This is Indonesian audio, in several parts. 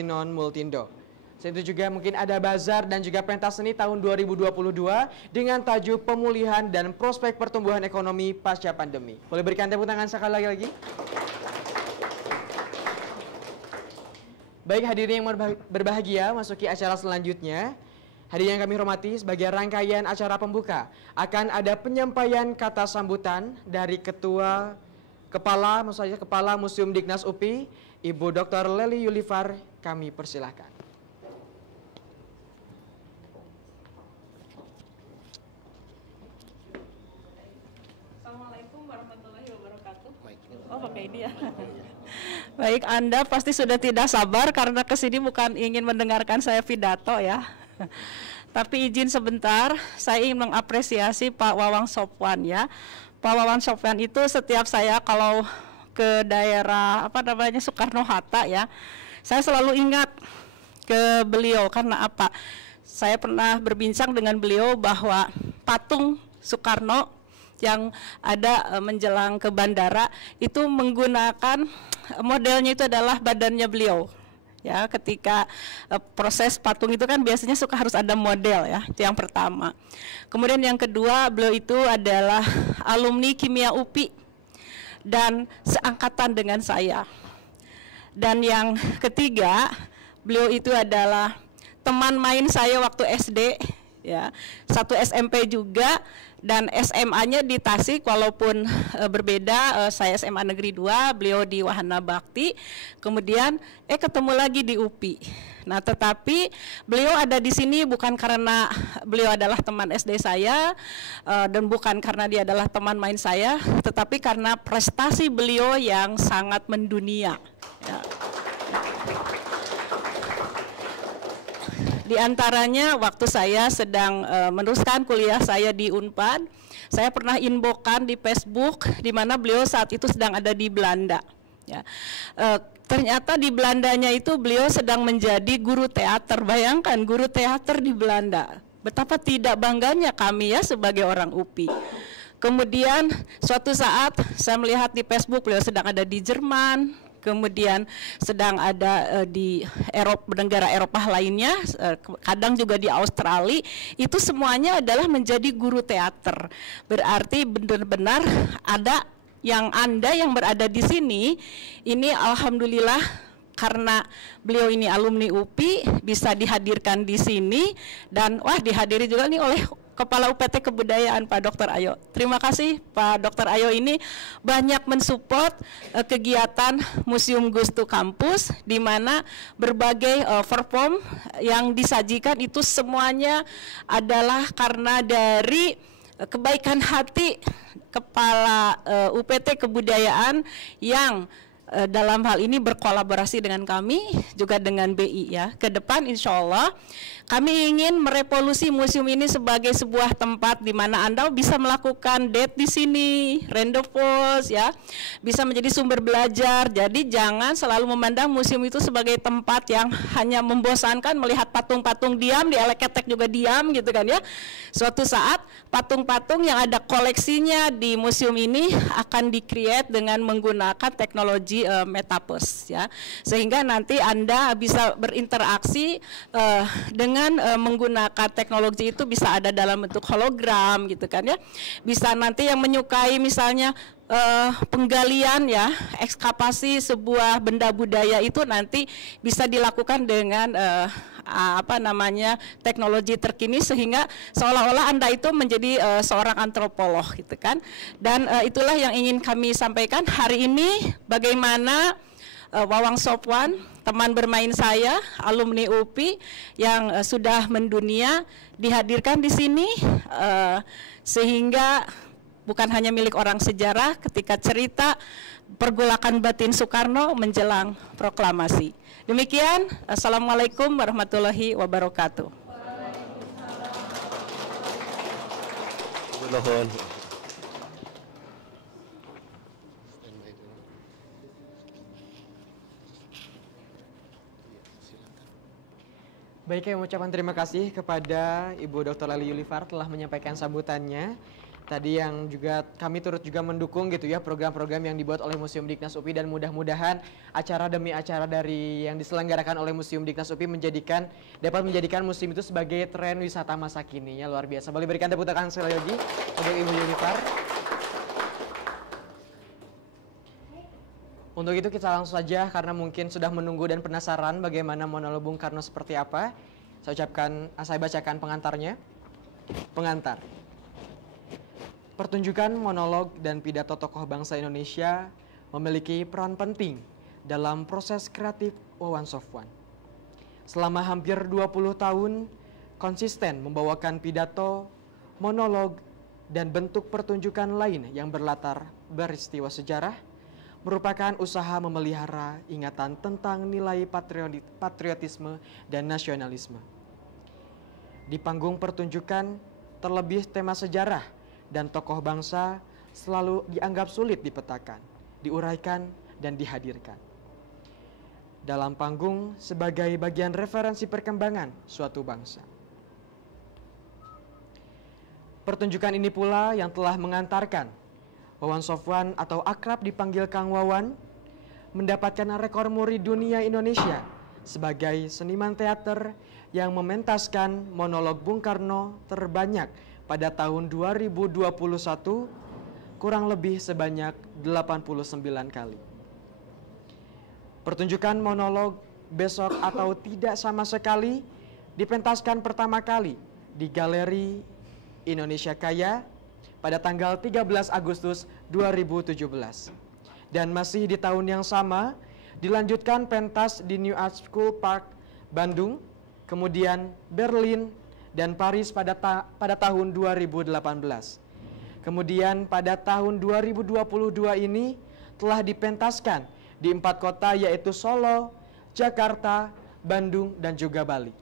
Non Multindo. Selain itu juga mungkin ada bazar dan juga pentas seni tahun 2022 dengan tajuk pemulihan dan prospek pertumbuhan ekonomi pasca pandemi. Boleh berikan tepuk tangan sekali lagi. Baik hadirin yang berbahagia, masuki acara selanjutnya. Hadirin yang kami hormati, sebagai rangkaian acara pembuka akan ada penyampaian kata sambutan dari Kepala Museum Dignas UPI, Ibu Dr. Lely Yulifar. Kami persilahkan. Assalamualaikum warahmatullahi wabarakatuh. Oh, pakai ini ya. Baik, Anda pasti sudah tidak sabar karena kesini bukan ingin mendengarkan saya pidato ya. Tapi izin sebentar, saya ingin mengapresiasi Pak Wawang Sopwan ya. Pak Wawang Sopwan itu setiap saya kalau ke daerah Soekarno-Hatta ya, saya selalu ingat ke beliau karena apa? Saya pernah berbincang dengan beliau bahwa patung Soekarno yang ada menjelang ke bandara itu menggunakan modelnya itu adalah badannya beliau. Ya, ketika proses patung itu kan biasanya harus ada model ya, itu yang pertama. Kemudian yang kedua, beliau itu adalah alumni kimia UPI dan seangkatan dengan saya. Dan yang ketiga, beliau itu adalah teman main saya waktu SD ya, satu SMP juga, dan SMA-nya di Tasik walaupun berbeda, saya SMA Negeri 2, beliau di Wahana Bakti, kemudian ketemu lagi di UPI. Nah, tetapi beliau ada di sini bukan karena beliau adalah teman SD saya dan bukan karena dia adalah teman main saya, tetapi karena prestasi beliau yang sangat mendunia ya. Di antaranya waktu saya sedang meneruskan kuliah saya di Unpad, saya pernah inbokan di Facebook di mana beliau saat itu sedang ada di Belanda. Ya. Ternyata di Belandanya itu beliau sedang menjadi guru teater. Bayangkan guru teater di Belanda. Betapa tidak bangganya kami ya sebagai orang UPI. Kemudian suatu saat saya melihat di Facebook beliau sedang ada di Jerman, kemudian sedang ada di negara Eropa lainnya, kadang juga di Australia. Itu semuanya adalah menjadi guru teater. Berarti benar-benar ada yang Anda yang berada di sini, ini alhamdulillah karena beliau ini alumni UPI bisa dihadirkan di sini, dan dihadiri juga nih oleh Kepala UPT Kebudayaan Pak Dr. Ayo. Terima kasih Pak Dr. Ayo ini banyak mensupport kegiatan Museum Gustu Kampus, di mana berbagai perform yang disajikan itu semuanya adalah karena dari kebaikan hati Kepala UPT Kebudayaan yang dalam hal ini berkolaborasi dengan kami, juga dengan BI ya. Ke depan insya Allah kami ingin merevolusi museum ini sebagai sebuah tempat di mana Anda bisa melakukan date di sini, rendezvous ya, bisa menjadi sumber belajar. Jadi jangan selalu memandang museum itu sebagai tempat yang hanya membosankan, melihat patung-patung diam, dielek-ketek juga diam gitu kan ya. Suatu saat patung-patung yang ada koleksinya di museum ini akan di-create dengan menggunakan teknologi metaverse ya, sehingga nanti Anda bisa berinteraksi dengan menggunakan teknologi itu, bisa ada dalam bentuk hologram gitu kan ya, bisa nanti yang menyukai misalnya penggalian ya, ekskavasi sebuah benda budaya itu nanti bisa dilakukan dengan teknologi terkini, sehingga seolah-olah Anda itu menjadi seorang antropolog gitu kan. Dan itulah yang ingin kami sampaikan hari ini, bagaimana Wawang Sopwan, teman bermain saya, alumni UPI yang sudah mendunia, dihadirkan di sini sehingga bukan hanya milik orang sejarah ketika cerita pergolakan batin Soekarno menjelang proklamasi. Demikian, Assalamualaikum warahmatullahi wabarakatuh. Baik, kami mengucapkan terima kasih kepada Ibu Dr. Lely Yulifar telah menyampaikan sambutannya. tadi yang juga kami turut juga mendukung gitu ya program-program yang dibuat oleh Museum Dignas UPI, dan mudah-mudahan acara demi acara dari yang diselenggarakan oleh Museum Dignas UPI dapat menjadikan museum itu sebagai tren wisata masa kini ya, luar biasa. Boleh berikan tepuk tangan sekali lagi untuk Ibu Yunifar. Untuk itu kita langsung saja, karena mungkin sudah menunggu dan penasaran bagaimana monolog Bung Karno seperti apa. Saya bacakan pengantarnya. Pengantar. Pertunjukan monolog dan pidato tokoh bangsa Indonesia memiliki peran penting dalam proses kreatif Wawan Sofwan. Selama hampir 20 tahun, konsisten membawakan pidato, monolog, dan bentuk pertunjukan lain yang berlatar peristiwa sejarah, merupakan usaha memelihara ingatan tentang nilai patriotisme dan nasionalisme. Di panggung pertunjukan, terlebih tema sejarah dan tokoh bangsa selalu dianggap sulit dipetakan, diuraikan, dan dihadirkan. Dalam panggung sebagai bagian referensi perkembangan suatu bangsa. Pertunjukan ini pula yang telah mengantarkan Wawan Sofwan atau akrab dipanggil Kang Wawan mendapatkan rekor muri dunia Indonesia sebagai seniman teater yang mementaskan monolog Bung Karno terbanyak pada tahun 2021, kurang lebih sebanyak 89 kali. Pertunjukan monolog Besok atau Tidak Sama Sekali dipentaskan pertama kali di Galeri Indonesia Kaya pada tanggal 13 Agustus 2017. Dan masih di tahun yang sama, dilanjutkan pentas di New Art School Park, Bandung, kemudian Berlin dan Paris pada tahun 2018. Kemudian pada tahun 2022 ini telah dipentaskan di 4 kota, yaitu Solo, Jakarta, Bandung, dan juga Bali.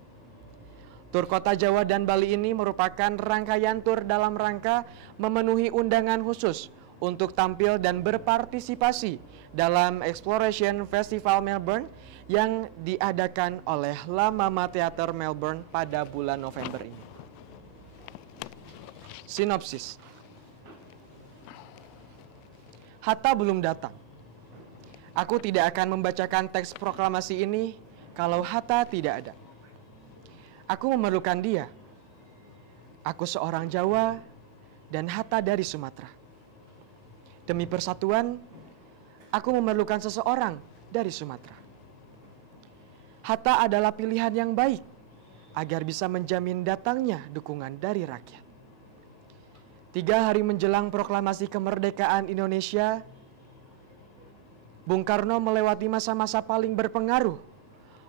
Tur Kota Jawa dan Bali ini merupakan rangkaian tur dalam rangka memenuhi undangan khusus untuk tampil dan berpartisipasi dalam Exploration Festival Melbourne yang diadakan oleh La Mama Theatre Melbourne pada bulan November ini. Sinopsis. Hatta belum datang. Aku tidak akan membacakan teks proklamasi ini kalau Hatta tidak ada. Aku memerlukan dia. Aku seorang Jawa dan Hatta dari Sumatera. Demi persatuan, aku memerlukan seseorang dari Sumatera. Hatta adalah pilihan yang baik agar bisa menjamin datangnya dukungan dari rakyat. 3 hari menjelang proklamasi kemerdekaan Indonesia, Bung Karno melewati masa-masa paling berpengaruh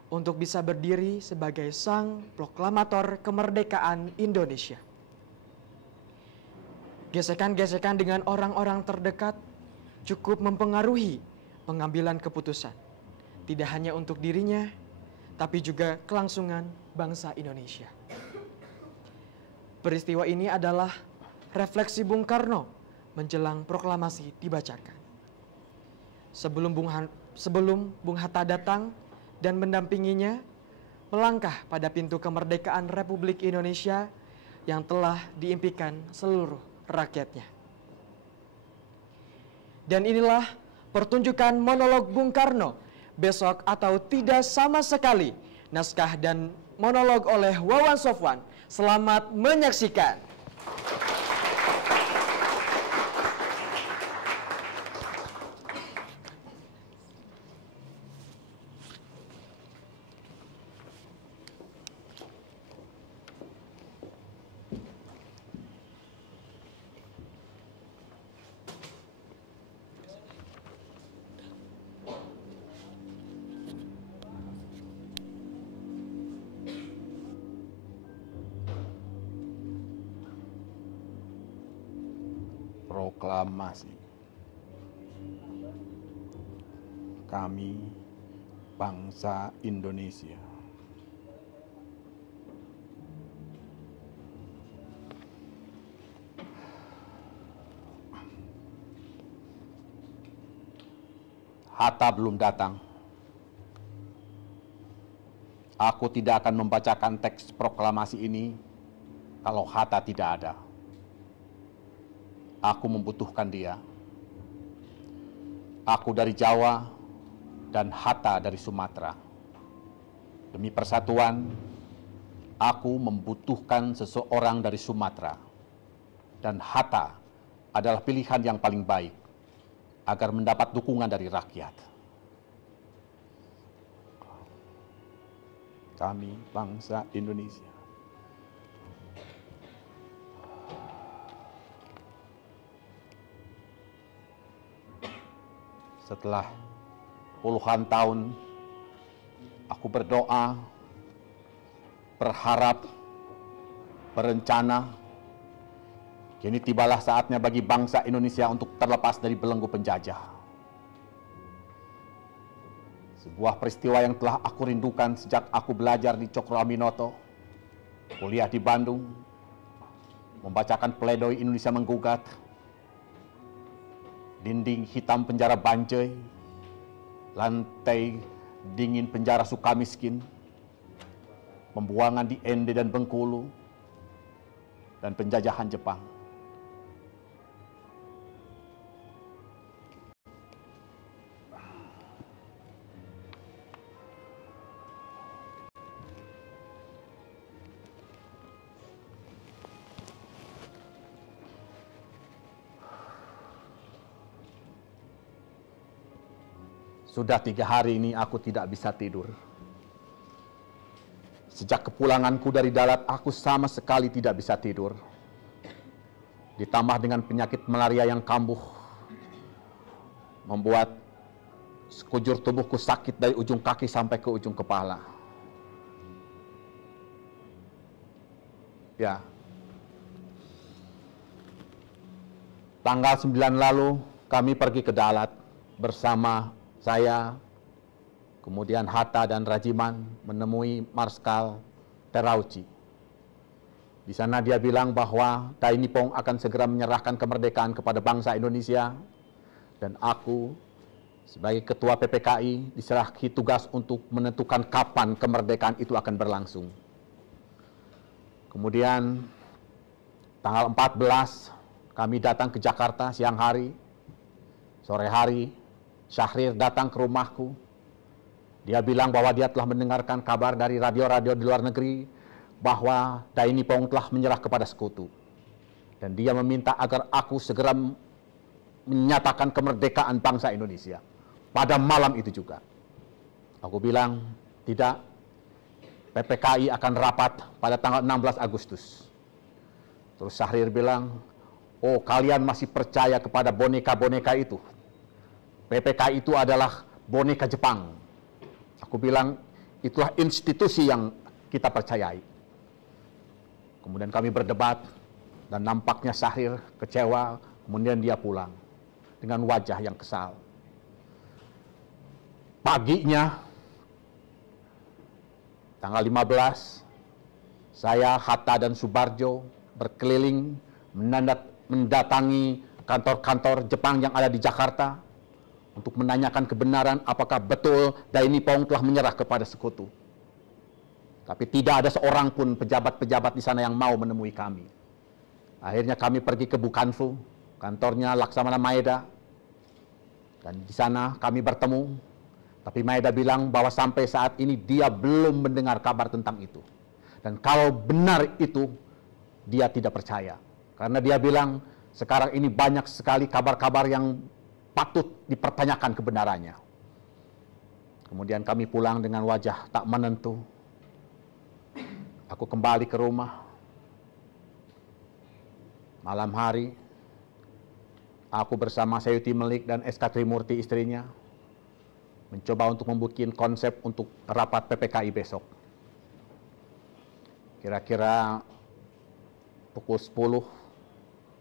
untuk bisa berdiri sebagai sang proklamator kemerdekaan Indonesia. Gesekan-gesekan dengan orang-orang terdekat cukup mempengaruhi pengambilan keputusan, tidak hanya untuk dirinya, tapi juga kelangsungan bangsa Indonesia. Peristiwa ini adalah refleksi Bung Karno menjelang proklamasi dibacakan. Sebelum Bung Hatta datang dan mendampinginya melangkah pada pintu kemerdekaan Republik Indonesia yang telah diimpikan seluruh rakyatnya. Dan inilah pertunjukan monolog Bung Karno, Besok atau Tidak Sama Sekali, naskah dan monolog oleh Wawan Sofwan. Selamat menyaksikan. Proklamasi. Kami bangsa Indonesia. Hatta belum datang. Aku tidak akan membacakan teks proklamasi ini kalau Hatta tidak ada. Aku membutuhkan dia. Aku dari Jawa dan Hatta dari Sumatera. Demi persatuan, aku membutuhkan seseorang dari Sumatera. Dan Hatta adalah pilihan yang paling baik agar mendapat dukungan dari rakyat. Kami bangsa Indonesia. Setelah puluhan tahun aku berdoa, berharap, berencana, kini tibalah saatnya bagi bangsa Indonesia untuk terlepas dari belenggu penjajah. Sebuah peristiwa yang telah aku rindukan sejak aku belajar di Cokro Aminoto, kuliah di Bandung, membacakan pledoi Indonesia Menggugat, dinding hitam penjara Bancai, lantai dingin penjara Sukamiskin, pembuangan di Ende dan Bengkulu, dan penjajahan Jepang. Sudah 3 hari ini aku tidak bisa tidur. Sejak kepulanganku dari darat, aku sama sekali tidak bisa tidur. Ditambah dengan penyakit malaria yang kambuh, membuat sekujur tubuhku sakit dari ujung kaki sampai ke ujung kepala. Ya. Tanggal 9 lalu kami pergi ke Dalat bersama saya, kemudian Hatta dan Rajiman menemui Marskal Terauchi. Di sana dia bilang bahwa Dai Nippon akan segera menyerahkan kemerdekaan kepada bangsa Indonesia, dan aku sebagai ketua PPKI diserahkan tugas untuk menentukan kapan kemerdekaan itu akan berlangsung. Kemudian tanggal 14 kami datang ke Jakarta siang hari. Sore hari Syahrir datang ke rumahku. Dia bilang bahwa dia telah mendengarkan kabar dari radio-radio di luar negeri bahwa Dai Nippon telah menyerah kepada sekutu. Dan dia meminta agar aku segera menyatakan kemerdekaan bangsa Indonesia pada malam itu juga. Aku bilang, tidak, PPKI akan rapat pada tanggal 16 Agustus. Terus Syahrir bilang, oh kalian masih percaya kepada boneka-boneka itu? PPKI itu adalah boneka Jepang. Aku bilang, itulah institusi yang kita percayai. Kemudian kami berdebat, dan nampaknya Syahrir kecewa, kemudian dia pulang dengan wajah yang kesal. Paginya, tanggal 15, saya, Hatta, dan Subarjo berkeliling mendatangi kantor-kantor Jepang yang ada di Jakarta untuk menanyakan kebenaran apakah betul Dai Nippon telah menyerah kepada sekutu. Tapi tidak ada seorang pun pejabat-pejabat di sana yang mau menemui kami. Akhirnya kami pergi ke Bukanfu, kantornya Laksamana Maeda, dan di sana kami bertemu. Tapi Maeda bilang bahwa sampai saat ini dia belum mendengar kabar tentang itu. Dan kalau benar itu, dia tidak percaya. Karena dia bilang sekarang ini banyak sekali kabar-kabar yang patut dipertanyakan kebenarannya. Kemudian kami pulang dengan wajah tak menentu. Aku kembali ke rumah. Malam hari, aku bersama Sayuti Melik dan SK Trimurti istrinya mencoba untuk membuat konsep untuk rapat PPKI besok. Kira-kira pukul 10,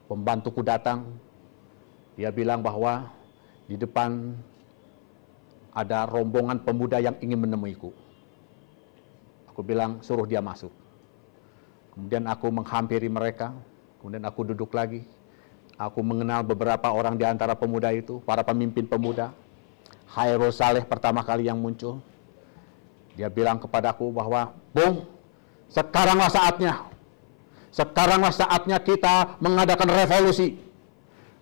pembantuku datang. Dia bilang bahwa di depan ada rombongan pemuda yang ingin menemuiku. Aku bilang, suruh dia masuk. Kemudian aku menghampiri mereka, kemudian aku duduk lagi. Aku mengenal beberapa orang di antara pemuda itu, para pemimpin pemuda. Hairul Saleh pertama kali yang muncul. Dia bilang kepadaku bahwa, Bung, sekaranglah saatnya. Sekaranglah saatnya kita mengadakan revolusi.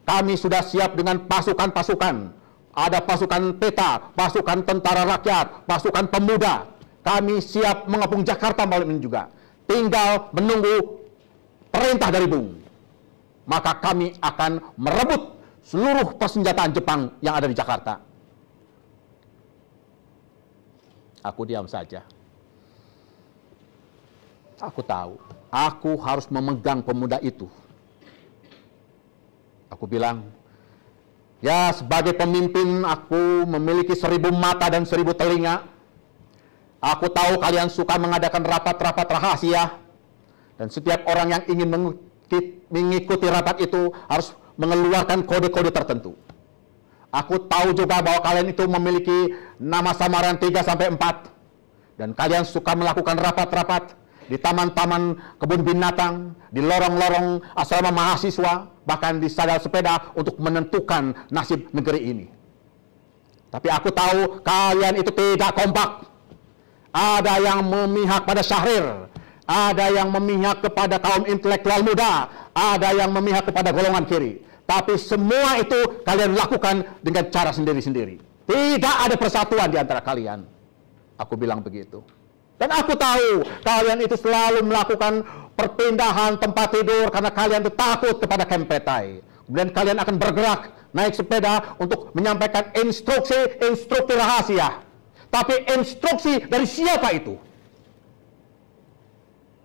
Kami sudah siap dengan pasukan-pasukan. Ada pasukan peta, pasukan tentara rakyat, pasukan pemuda. Kami siap mengepung Jakarta malam ini juga. Tinggal menunggu perintah dari Bung. Maka kami akan merebut seluruh persenjataan Jepang yang ada di Jakarta. Aku diam saja. Aku tahu, aku harus memegang pemuda itu. Aku bilang, ya sebagai pemimpin aku memiliki 1000 mata dan 1000 telinga. Aku tahu kalian suka mengadakan rapat-rapat rahasia. Dan setiap orang yang ingin mengikuti rapat itu harus mengeluarkan kode-kode tertentu. Aku tahu juga bahwa kalian itu memiliki nama samaran 3-4. Dan kalian suka melakukan rapat-rapat di taman-taman kebun binatang, di lorong-lorong asrama mahasiswa, bahkan di sadar sepeda untuk menentukan nasib negeri ini. Tapi aku tahu kalian itu tidak kompak. Ada yang memihak pada Syahrir, ada yang memihak kepada kaum intelektual muda, ada yang memihak kepada golongan kiri. Tapi semua itu kalian lakukan dengan cara sendiri-sendiri. Tidak ada persatuan di antara kalian. Aku bilang begitu. Dan aku tahu kalian itu selalu melakukan perpindahan tempat tidur karena kalian itu takut kepada Kempetai. Kemudian kalian akan bergerak naik sepeda untuk menyampaikan instruksi rahasia. Tapi instruksi dari siapa itu?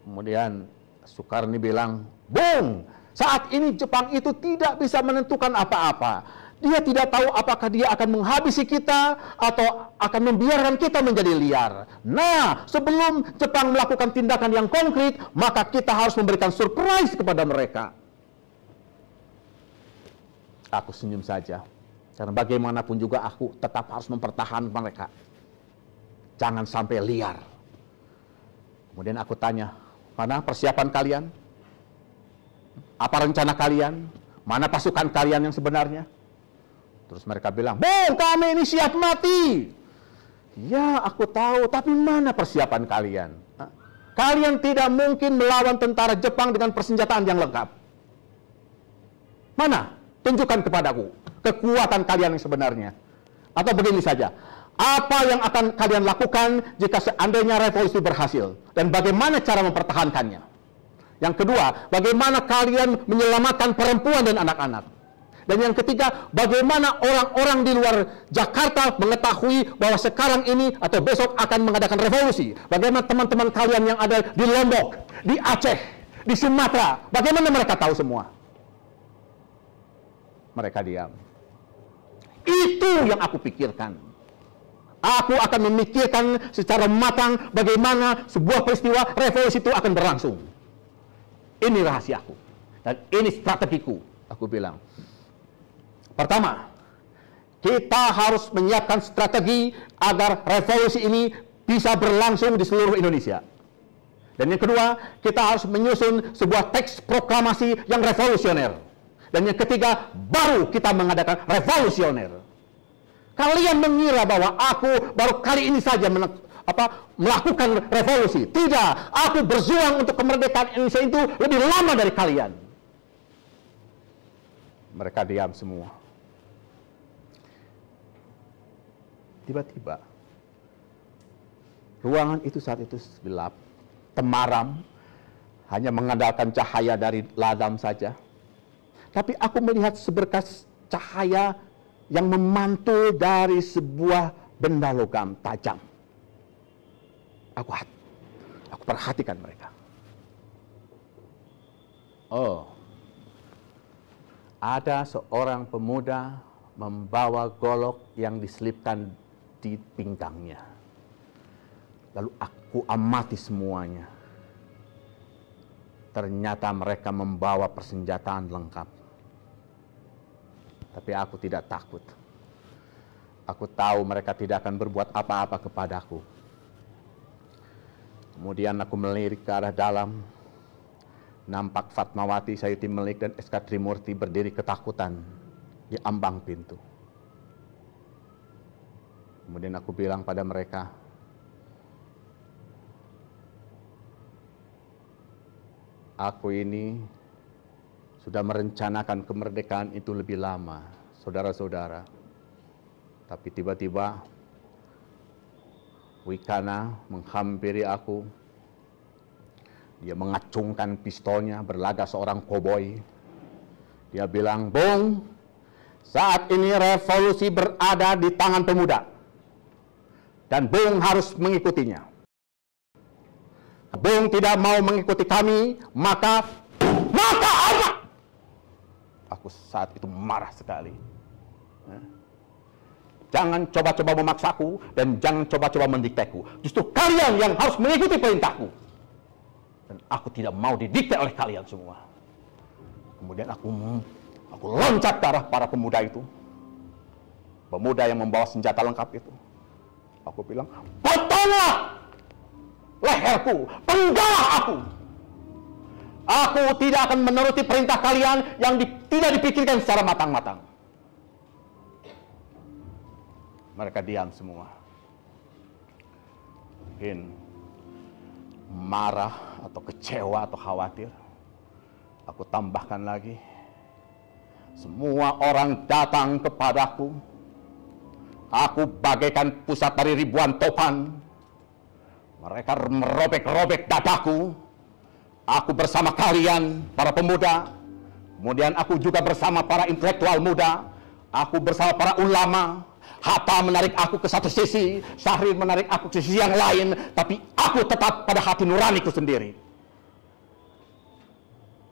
Kemudian Sukarni bilang, Bung, saat ini Jepang itu tidak bisa menentukan apa-apa. Dia tidak tahu apakah dia akan menghabisi kita atau akan membiarkan kita menjadi liar. Nah, sebelum Jepang melakukan tindakan yang konkret, maka kita harus memberikan surprise kepada mereka. Aku senyum saja. Karena bagaimanapun juga aku tetap harus mempertahankan mereka. Jangan sampai liar. Kemudian aku tanya, mana persiapan kalian? Apa rencana kalian? Mana pasukan kalian yang sebenarnya? Terus mereka bilang, Bung, kami ini siap mati. Ya, aku tahu, tapi mana persiapan kalian? Kalian tidak mungkin melawan tentara Jepang dengan persenjataan yang lengkap. Mana? Tunjukkan kepadaku kekuatan kalian yang sebenarnya. Atau begini saja, apa yang akan kalian lakukan jika seandainya revolusi berhasil? Dan bagaimana cara mempertahankannya? Yang kedua, bagaimana kalian menyelamatkan perempuan dan anak-anak? Dan yang ketiga, bagaimana orang-orang di luar Jakarta mengetahui bahwa sekarang ini atau besok akan mengadakan revolusi? Bagaimana teman-teman kalian yang ada di Lombok, di Aceh, di Sumatera, bagaimana mereka tahu semua? Mereka diam. Itu yang aku pikirkan. Aku akan memikirkan secara matang bagaimana sebuah peristiwa revolusi itu akan berlangsung. Ini rahasiaku. Dan ini strategiku, aku bilang. Pertama, kita harus menyiapkan strategi agar revolusi ini bisa berlangsung di seluruh Indonesia. Dan yang kedua, kita harus menyusun sebuah teks proklamasi yang revolusioner. Dan yang ketiga, baru kita mengadakan revolusioner. Kalian mengira bahwa aku baru kali ini saja melakukan revolusi. Tidak, aku berjuang untuk kemerdekaan Indonesia itu lebih lama dari kalian. Mereka diam semua. Tiba-tiba, ruangan itu saat itu gelap, temaram, hanya mengandalkan cahaya dari ladam saja. Tapi aku melihat seberkas cahaya yang memantul dari sebuah benda logam tajam. Aku perhatikan mereka. Oh, ada seorang pemuda membawa golok yang diselipkan di pinggangnya. Lalu aku amati semuanya. Ternyata mereka membawa persenjataan lengkap. Tapi aku tidak takut. Aku tahu mereka tidak akan berbuat apa-apa kepadaku. Kemudian aku melirik ke arah dalam. Nampak Fatmawati, Sayuti Melik, dan SK Trimurti berdiri ketakutan di ambang pintu. Kemudian aku bilang pada mereka, aku ini sudah merencanakan kemerdekaan itu lebih lama, saudara-saudara. Tapi tiba-tiba Wikana menghampiri aku. Dia mengacungkan pistolnya berlaga seorang koboi. Dia bilang, "Bung, saat ini revolusi berada di tangan pemuda. Dan Bung harus mengikutinya. Bung tidak mau mengikuti kami, maka apa?" Aku saat itu marah sekali. Jangan coba-coba memaksaku dan jangan coba-coba mendikteku. Justru kalian yang harus mengikuti perintahku. Dan aku tidak mau didikte oleh kalian semua. Kemudian aku loncat ke arah para pemuda itu. Pemuda yang membawa senjata lengkap itu. Aku bilang, "Potonglah leherku, penggalah aku. Aku tidak akan menuruti perintah kalian yang tidak dipikirkan secara matang-matang." Mereka diam semua. Mungkin marah atau kecewa atau khawatir. Aku tambahkan lagi. Semua orang datang kepadaku. Aku bagaikan pusat dari ribuan topan. Mereka merobek-robek dadaku. Aku bersama kalian, para pemuda. Kemudian aku juga bersama para intelektual muda. Aku bersama para ulama. Hatta menarik aku ke satu sisi, Syahrir menarik aku ke sisi yang lain, tapi aku tetap pada hati nuraniku sendiri.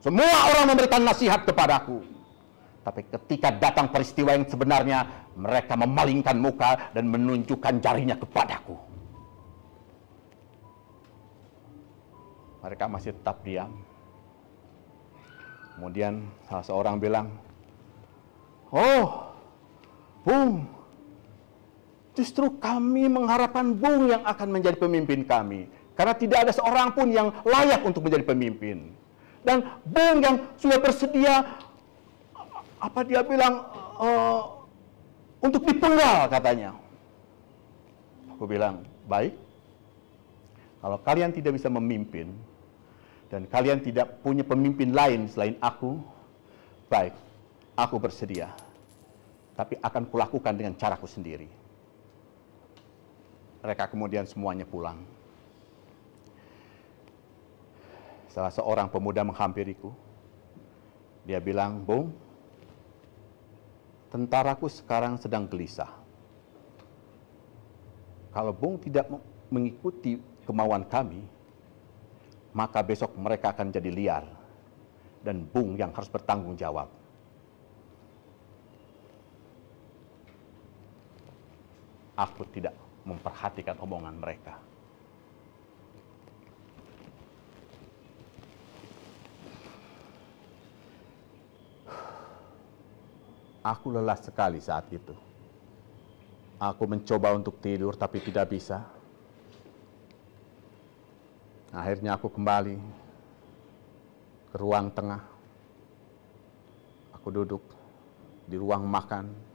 Semua orang memberikan nasihat kepadaku. Tapi ketika datang peristiwa yang sebenarnya, mereka memalingkan muka dan menunjukkan jarinya kepadaku. Mereka masih tetap diam. Kemudian salah seorang bilang, "Oh, Bung, justru kami mengharapkan Bung yang akan menjadi pemimpin kami. Karena tidak ada seorang pun yang layak untuk menjadi pemimpin. Dan Bung yang sudah bersedia, apa dia bilang, untuk dipenggal," katanya. Aku bilang, "Baik, kalau kalian tidak bisa memimpin, dan kalian tidak punya pemimpin lain selain aku, baik, aku bersedia. Tapi akan kulakukan dengan caraku sendiri." Mereka kemudian semuanya pulang. Salah seorang pemuda menghampiriku. Dia bilang, "Bung, tentaraku sekarang sedang gelisah. Kalau Bung tidak mengikuti kemauan kami, maka besok mereka akan jadi liar. Dan Bung yang harus bertanggung jawab." Aku tidak memperhatikan omongan mereka. Aku lelah sekali saat itu. Aku mencoba untuk tidur tapi tidak bisa. Akhirnya aku kembali ke ruang tengah. Aku duduk di ruang makan.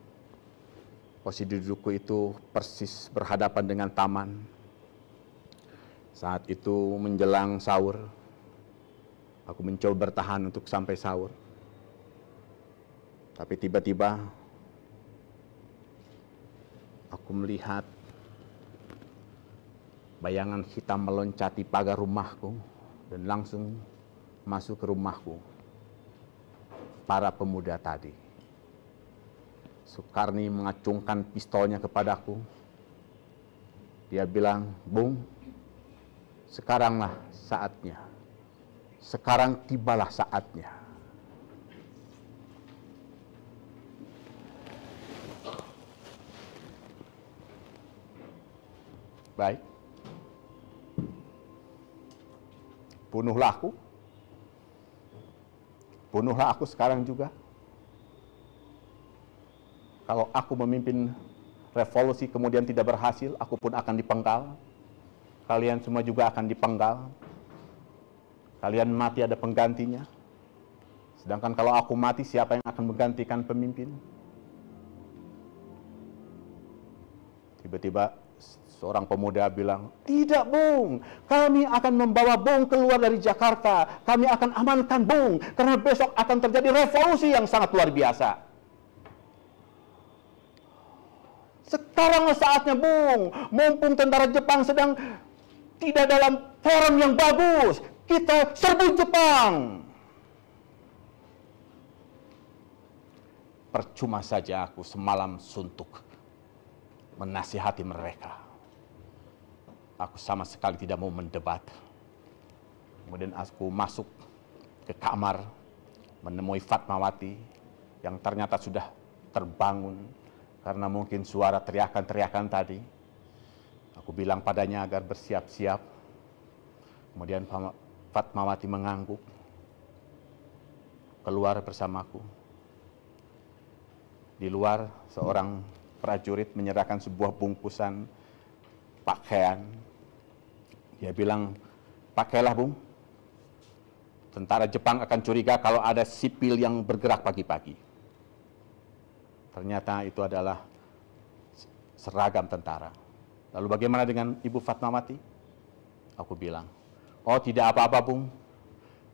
Posisi dudukku itu persis berhadapan dengan taman. Saat itu menjelang sahur. Aku mencoba bertahan untuk sampai sahur. Tapi tiba-tiba aku melihat bayangan hitam meloncati pagar rumahku dan langsung masuk ke rumahku. Para pemuda tadi. Sukarni mengacungkan pistolnya kepadaku. Dia bilang, "Bung, sekaranglah saatnya. Sekarang tibalah saatnya." Baik. Bunuhlah aku. Bunuhlah aku sekarang juga. Kalau aku memimpin revolusi kemudian tidak berhasil, aku pun akan dipenggal. Kalian semua juga akan dipenggal. Kalian mati ada penggantinya. Sedangkan kalau aku mati, siapa yang akan menggantikan pemimpin? Tiba-tiba Seorang pemuda bilang, "Tidak, Bung, kami akan membawa Bung keluar dari Jakarta. Kami akan amankan Bung, karena besok akan terjadi revolusi yang sangat luar biasa." Sekarang saatnya, Bung, mumpung tentara Jepang sedang tidak dalam forum yang bagus, kita serbu Jepang. Percuma saja aku semalam suntuk menasihati mereka. Aku sama sekali tidak mau mendebat. Kemudian aku masuk ke kamar, menemui Fatmawati yang ternyata sudah terbangun karena mungkin suara teriakan-teriakan tadi. Aku bilang padanya agar bersiap-siap. Kemudian Fatmawati mengangguk, keluar bersamaku. Di luar, seorang prajurit menyerahkan sebuah bungkusan pakaian. Dia bilang, "Pakailah, Bung. Tentara Jepang akan curiga kalau ada sipil yang bergerak pagi-pagi." Ternyata itu adalah seragam tentara. Lalu bagaimana dengan Ibu Fatmawati? Aku bilang, "Oh, tidak apa-apa, Bung.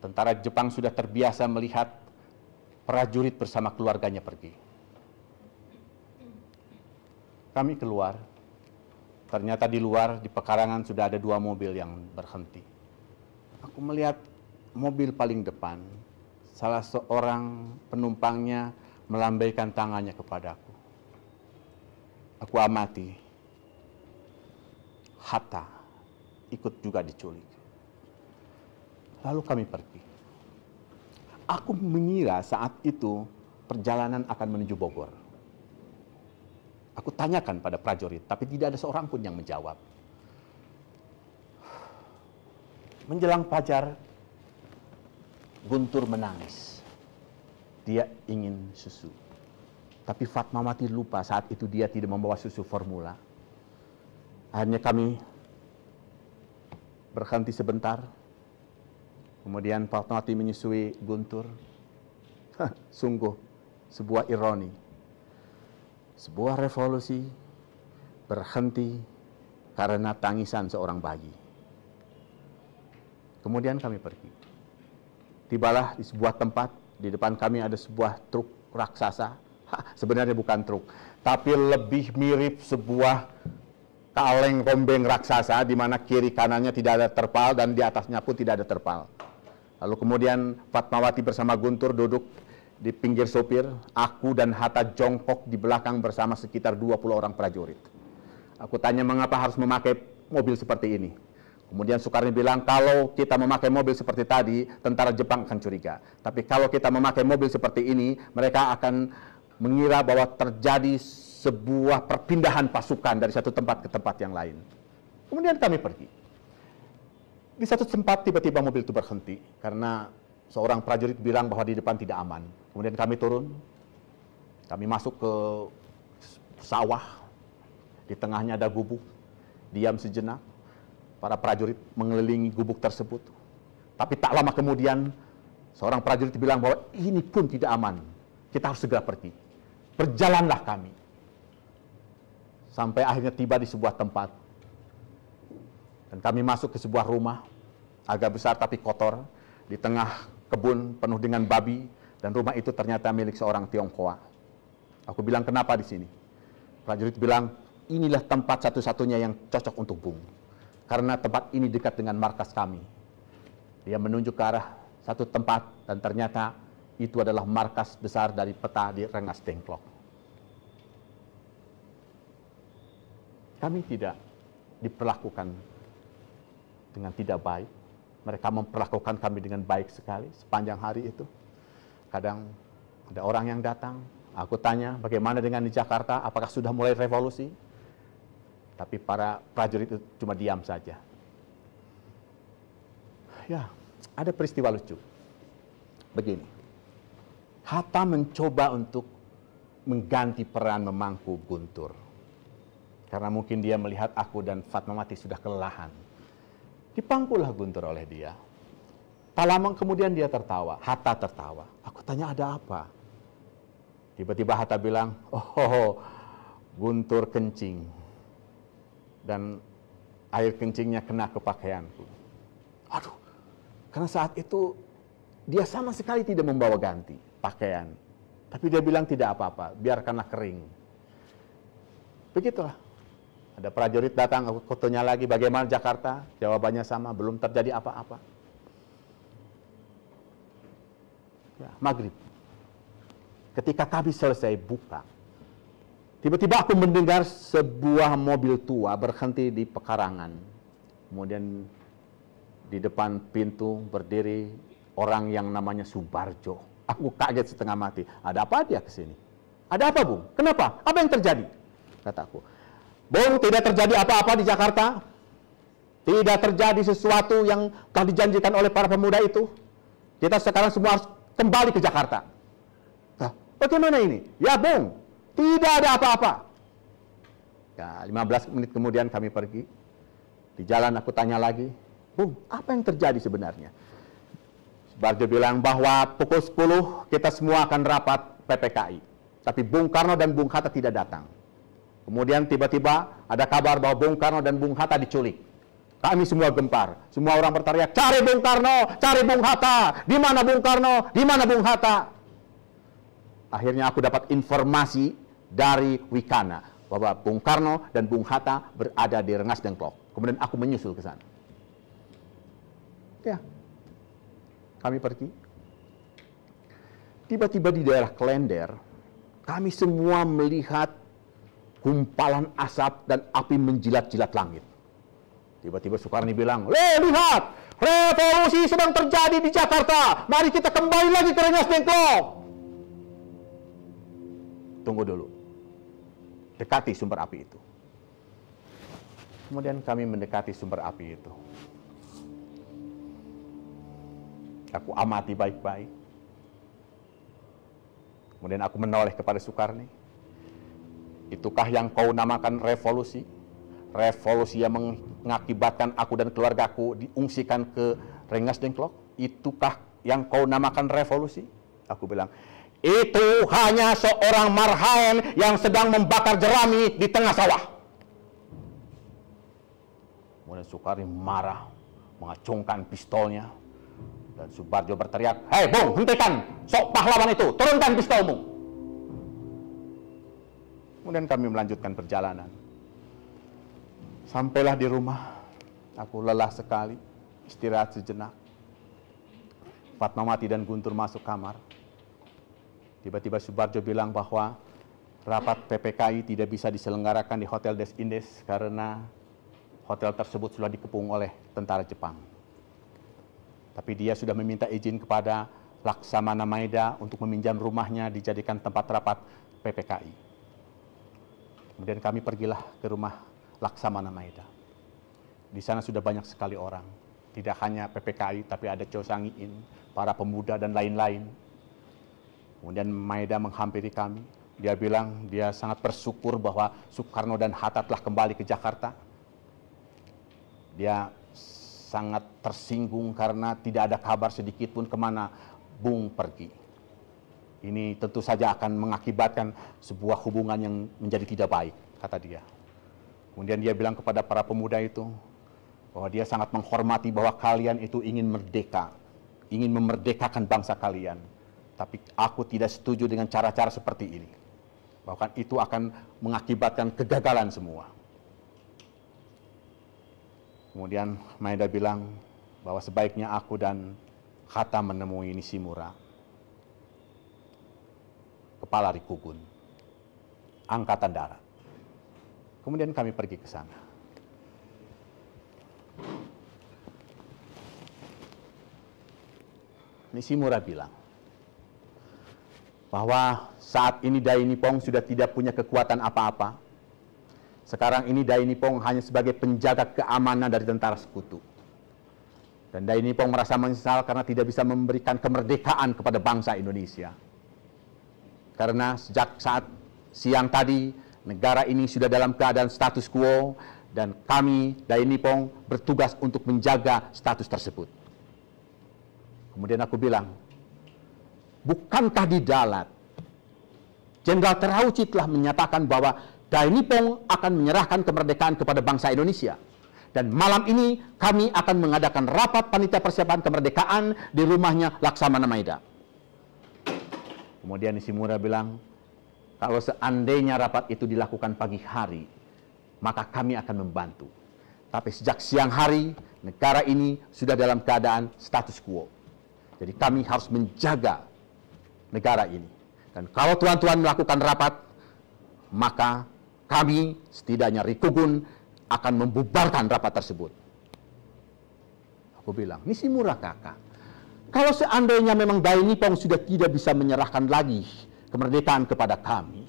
Tentara Jepang sudah terbiasa melihat prajurit bersama keluarganya pergi." Kami keluar. Ternyata di luar, di pekarangan sudah ada 2 mobil yang berhenti. Aku melihat mobil paling depan, salah seorang penumpangnya melambaikan tangannya kepadaku. Aku amati, Hatta ikut juga diculik. Lalu kami pergi. Aku mengira saat itu perjalanan akan menuju Bogor. Aku tanyakan pada prajurit, tapi tidak ada seorang pun yang menjawab. Menjelang fajar, Guntur menangis. Dia ingin susu. Tapi Fatmawati lupa saat itu dia tidak membawa susu formula. Akhirnya kami berhenti sebentar. Kemudian Fatmawati menyusui Guntur. Sungguh sebuah ironi. Sebuah revolusi berhenti karena tangisan seorang bayi. Kemudian kami pergi. Tibalah di sebuah tempat, di depan kami ada sebuah truk raksasa. Sebenarnya bukan truk, tapi lebih mirip sebuah kaleng rombeng raksasa di mana kiri kanannya tidak ada terpal dan di atasnya pun tidak ada terpal. Lalu kemudian Fatmawati bersama Guntur duduk di pinggir sopir, aku dan Hatta jongkok di belakang bersama sekitar 20 orang prajurit. Aku tanya mengapa harus memakai mobil seperti ini. Kemudian Soekarno bilang, kalau kita memakai mobil seperti tadi, tentara Jepang akan curiga. Tapi kalau kita memakai mobil seperti ini, mereka akan mengira bahwa terjadi sebuah perpindahan pasukan dari satu tempat ke tempat yang lain. Kemudian kami pergi. Di satu tempat tiba-tiba mobil itu berhenti, karena seorang prajurit bilang bahwa di depan tidak aman. Kemudian kami turun, kami masuk ke sawah, di tengahnya ada gubuk, diam sejenak, para prajurit mengelilingi gubuk tersebut. Tapi tak lama kemudian, seorang prajurit bilang bahwa ini pun tidak aman, kita harus segera pergi. Berjalanlah kami. Sampai akhirnya tiba di sebuah tempat. Dan kami masuk ke sebuah rumah, agak besar tapi kotor, di tengah kebun penuh dengan babi, dan rumah itu ternyata milik seorang Tionghoa. Aku bilang, kenapa di sini? Prajurit bilang, inilah tempat satu-satunya yang cocok untuk Bung. Karena tempat ini dekat dengan markas kami. Dia menunjuk ke arah satu tempat, dan ternyata itu adalah markas besar dari peta di Rengas Dengklok. Kami tidak diperlakukan dengan tidak baik. Mereka memperlakukan kami dengan baik sekali sepanjang hari itu. Kadang ada orang yang datang, aku tanya bagaimana dengan di Jakarta, apakah sudah mulai revolusi? Tapi para prajurit itu cuma diam saja. Ya, ada peristiwa lucu. Begini, Hatta mencoba untuk mengganti peran memangku Guntur. Karena mungkin dia melihat aku dan Fatmawati sudah kelelahan. Dipangkulah Guntur oleh dia. Tak lama kemudian dia tertawa, Hatta tertawa. Aku tanya ada apa? Tiba-tiba Hatta bilang, oh Guntur kencing. dan air kencingnya kena ke pakaianku. Aduh, karena saat itu dia sama sekali tidak membawa ganti pakaian. Tapi dia bilang tidak apa-apa, biarkanlah kering. Begitulah. Ada prajurit datang, aku tanya lagi bagaimana Jakarta, jawabannya sama, belum terjadi apa-apa. Ya, maghrib. Ketika kami selesai buka, tiba-tiba aku mendengar sebuah mobil tua berhenti di pekarangan. Kemudian di depan pintu berdiri orang yang namanya Subarjo. Aku kaget setengah mati. Ada apa dia ke sini? Ada apa, Bung? Kenapa? Apa yang terjadi? Kataku. Bung, tidak terjadi apa-apa di Jakarta. Tidak terjadi sesuatu yang telah dijanjikan oleh para pemuda itu. Kita sekarang semua harus kembali ke Jakarta. Nah, bagaimana ini? Ya, Bung, tidak ada apa-apa. Ya, 15 menit kemudian kami pergi. Di jalan aku tanya lagi, Bung, apa yang terjadi sebenarnya? Subarjo bilang bahwa pukul 10 kita semua akan rapat PPKI. Tapi Bung Karno dan Bung Hatta tidak datang. Kemudian tiba-tiba ada kabar bahwa Bung Karno dan Bung Hatta diculik. Kami semua gempar. Semua orang berteriak, cari Bung Karno, cari Bung Hatta. Di mana Bung Karno? Di mana Bung Hatta? Akhirnya aku dapat informasi dari Wikana bahwa Bung Karno dan Bung Hatta berada di Rengas Dengklok. Kemudian aku menyusul ke sana. Ya, kami pergi. Tiba-tiba di daerah Klender, kami semua melihat gumpalan asap dan api menjilat-jilat langit. Tiba-tiba Soekarni bilang, lihat, revolusi sedang terjadi di Jakarta. Mari kita kembali lagi ke Rengas Dengklok. Tunggu dulu. Dekati sumber api itu. Kemudian kami mendekati sumber api itu. Aku amati baik-baik. Kemudian aku menoleh kepada Soekarni. Itukah yang kau namakan revolusi? Revolusi yang mengakibatkan aku dan keluargaku diungsikan ke Rengas Dengklok? Itukah yang kau namakan revolusi? Aku bilang, itu hanya seorang marhaen yang sedang membakar jerami di tengah sawah. Kemudian Soekarni marah, mengacungkan pistolnya. Dan Subarjo berteriak, hei Bung, hentikan, sok pahlawan itu, turunkan pistolmu. Kemudian kami melanjutkan perjalanan. Sampailah di rumah, aku lelah sekali, istirahat sejenak. Fatmawati dan Guntur masuk kamar. Tiba-tiba Subarjo bilang bahwa rapat PPKI tidak bisa diselenggarakan di Hotel Des Indes karena hotel tersebut sudah dikepung oleh tentara Jepang. Tapi dia sudah meminta izin kepada Laksamana Maeda untuk meminjam rumahnya dijadikan tempat rapat PPKI. Kemudian kami pergilah ke rumah Laksamana Maeda. Di sana sudah banyak sekali orang. Tidak hanya PPKI, tapi ada Chow Sang-in, para pemuda dan lain-lain. Kemudian Maeda menghampiri kami. Dia bilang dia sangat bersyukur bahwa Soekarno dan Hatta telah kembali ke Jakarta. Dia sangat tersinggung karena tidak ada kabar sedikit pun kemana Bung pergi. Ini tentu saja akan mengakibatkan sebuah hubungan yang menjadi tidak baik, kata dia. Kemudian dia bilang kepada para pemuda itu, bahwa dia sangat menghormati bahwa kalian itu ingin merdeka, ingin memerdekakan bangsa kalian. Tapi aku tidak setuju dengan cara-cara seperti ini. Bahkan itu akan mengakibatkan kegagalan semua. Kemudian Maeda bilang bahwa sebaiknya aku dan Hatta menemui Nishimura, Kepala Rikugun, Angkatan Darat. Kemudian kami pergi ke sana. Nishimura bilang bahwa saat ini Dai Nippon sudah tidak punya kekuatan apa-apa. Sekarang ini Dai Nippon hanya sebagai penjaga keamanan dari tentara sekutu. Dan Dai Nippon merasa menyesal karena tidak bisa memberikan kemerdekaan kepada bangsa Indonesia. Karena sejak saat siang tadi, negara ini sudah dalam keadaan status quo, dan kami, Dai Nippon, bertugas untuk menjaga status tersebut. Kemudian aku bilang, bukankah di Dalat, Jenderal Terauchi telah menyatakan bahwa Dai Nippon akan menyerahkan kemerdekaan kepada bangsa Indonesia. Dan malam ini kami akan mengadakan rapat panitia persiapan kemerdekaan di rumahnya Laksamana Maeda. Kemudian Nishimura bilang, kalau seandainya rapat itu dilakukan pagi hari, maka kami akan membantu. Tapi sejak siang hari, negara ini sudah dalam keadaan status quo. Jadi kami harus menjaga negara ini. Dan kalau tuan-tuan melakukan rapat, maka kami, setidaknya Rikugun, akan membubarkan rapat tersebut. Aku bilang, Nishimura kakak, kalau seandainya memang Dai Nippon sudah tidak bisa menyerahkan lagi kemerdekaan kepada kami,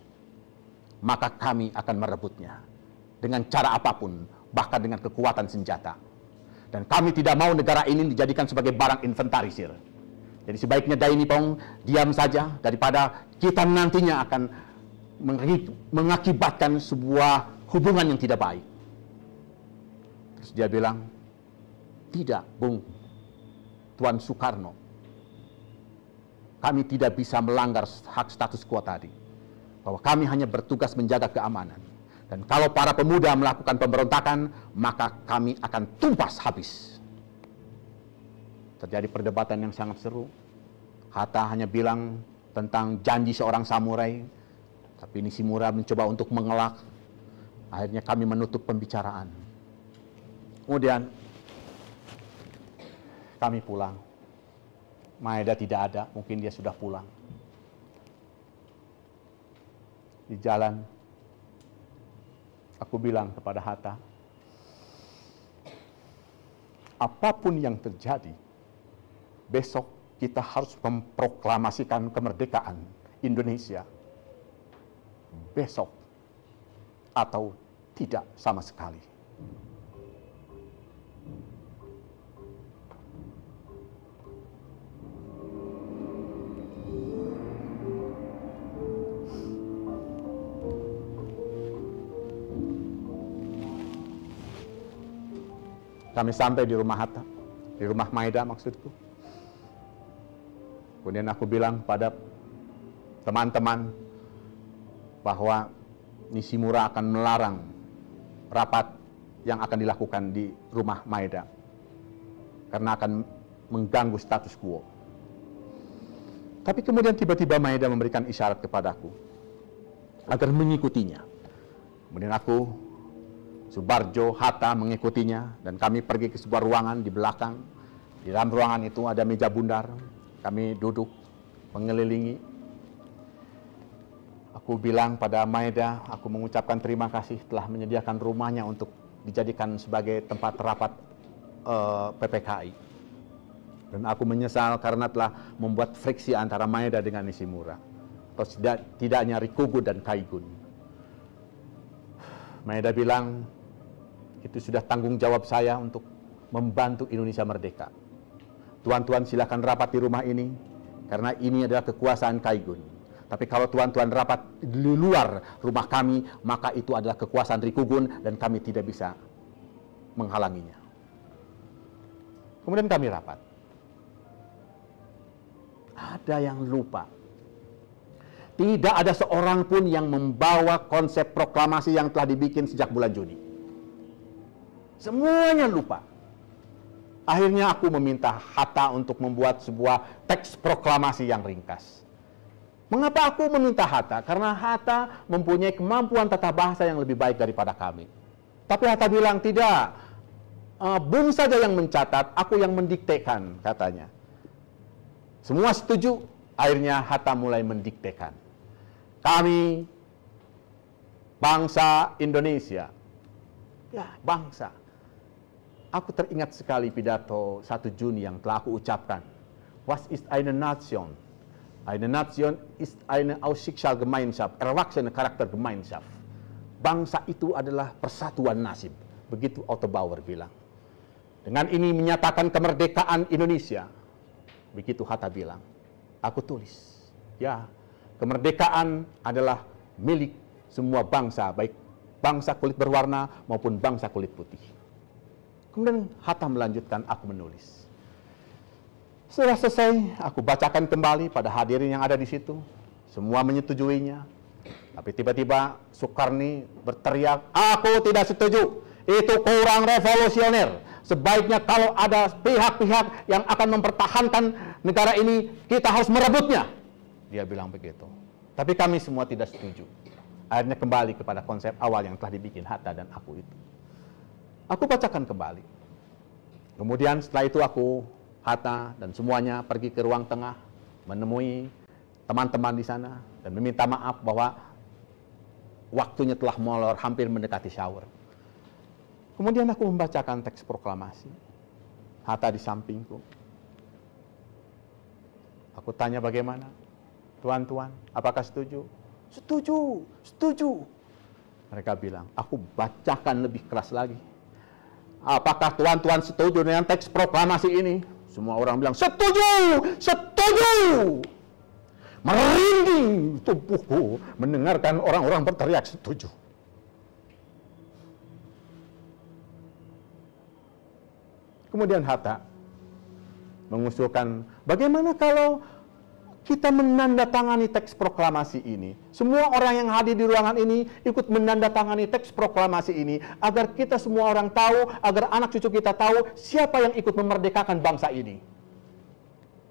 maka kami akan merebutnya dengan cara apapun, bahkan dengan kekuatan senjata. Dan kami tidak mau negara ini dijadikan sebagai barang inventarisir. Jadi sebaiknya Dai Nippon diam saja daripada kita nantinya akan mengakibatkan sebuah hubungan yang tidak baik. Terus dia bilang, tidak, Bung Tuan Soekarno, kami tidak bisa melanggar hak status quo tadi. Bahwa kami hanya bertugas menjaga keamanan. Dan kalau para pemuda melakukan pemberontakan, maka kami akan tumpas habis. Terjadi perdebatan yang sangat seru. Hatta hanya bilang tentang janji seorang samurai, tapi Nishimura mencoba untuk mengelak. Akhirnya kami menutup pembicaraan. Kemudian kami pulang. Maeda tidak ada, mungkin dia sudah pulang. Di jalan, aku bilang kepada Hatta, apapun yang terjadi, besok kita harus memproklamasikan kemerdekaan Indonesia. Besok atau tidak sama sekali. Kami sampai di rumah Hatta, di rumah Maeda maksudku. Kemudian aku bilang pada teman-teman bahwa Nishimura akan melarang rapat yang akan dilakukan di rumah Maeda karena akan mengganggu status quo. Tapi kemudian tiba-tiba Maeda memberikan isyarat kepadaku agar mengikutinya. Kemudian aku, Subarjo, Hatta mengikutinya, dan kami pergi ke sebuah ruangan di belakang. Di dalam ruangan itu ada meja bundar, kami duduk mengelilingi. Aku bilang pada Maeda, aku mengucapkan terima kasih telah menyediakan rumahnya untuk dijadikan sebagai tempat rapat PPKI. Dan aku menyesal karena telah membuat friksi antara Maeda dengan Nishimura. Atau tidaknya Rikugun dan Kaigun. Maeda bilang, itu sudah tanggung jawab saya untuk membantu Indonesia merdeka. Tuan-tuan silakan rapat di rumah ini, karena ini adalah kekuasaan Kaigun. Tapi kalau tuan-tuan rapat di luar rumah kami, maka itu adalah kekuasaan Rikugun dan kami tidak bisa menghalanginya. Kemudian kami rapat. Ada yang lupa. Tidak ada seorang pun yang membawa konsep proklamasi yang telah dibikin sejak bulan Juni. Semuanya lupa. Akhirnya aku meminta Hatta untuk membuat sebuah teks proklamasi yang ringkas. Mengapa aku meminta Hatta? Karena Hatta mempunyai kemampuan tata bahasa yang lebih baik daripada kami. Tapi Hatta bilang, tidak. Bung saja yang mencatat, aku yang mendiktekan, katanya. Semua setuju, akhirnya Hatta mulai mendiktekan. Kami, bangsa Indonesia. Ya, bangsa. Aku teringat sekali pidato 1 Juni yang telah aku ucapkan. Was ist eine Nation? Eine Nation ist eine Ausschicksalgemeinschaft, erwachsene Charaktergemeinschaft. Bangsa itu adalah persatuan nasib. Begitu Otto Bauer bilang. Dengan ini menyatakan kemerdekaan Indonesia. Begitu Hatta bilang. Aku tulis. Ya, kemerdekaan adalah milik semua bangsa, baik bangsa kulit berwarna maupun bangsa kulit putih. Kemudian Hatta melanjutkan, aku menulis. Setelah selesai, aku bacakan kembali pada hadirin yang ada di situ. Semua menyetujuinya. Tapi tiba-tiba Soekarni berteriak, aku tidak setuju, itu kurang revolusioner. Sebaiknya kalau ada pihak-pihak yang akan mempertahankan negara ini, kita harus merebutnya. Dia bilang begitu. Tapi kami semua tidak setuju. Akhirnya kembali kepada konsep awal yang telah dibikin Hatta dan aku itu. Aku bacakan kembali. Kemudian setelah itu aku, Hatta dan semuanya pergi ke ruang tengah, menemui teman-teman di sana dan meminta maaf bahwa waktunya telah molor, hampir mendekati sahur. Kemudian aku membacakan teks proklamasi. Hatta di sampingku. Aku tanya bagaimana? Tuan-tuan, apakah setuju? Setuju, setuju. Mereka bilang, aku bacakan lebih keras lagi. Apakah tuan-tuan setuju dengan teks proklamasi ini? Semua orang bilang, setuju, setuju. Merinding tubuhku mendengarkan orang-orang berteriak setuju. Kemudian Hatta mengusulkan, bagaimana kalau kita menandatangani teks proklamasi ini? Semua orang yang hadir di ruangan ini ikut menandatangani teks proklamasi ini, agar kita semua orang tahu, agar anak cucu kita tahu siapa yang ikut memerdekakan bangsa ini.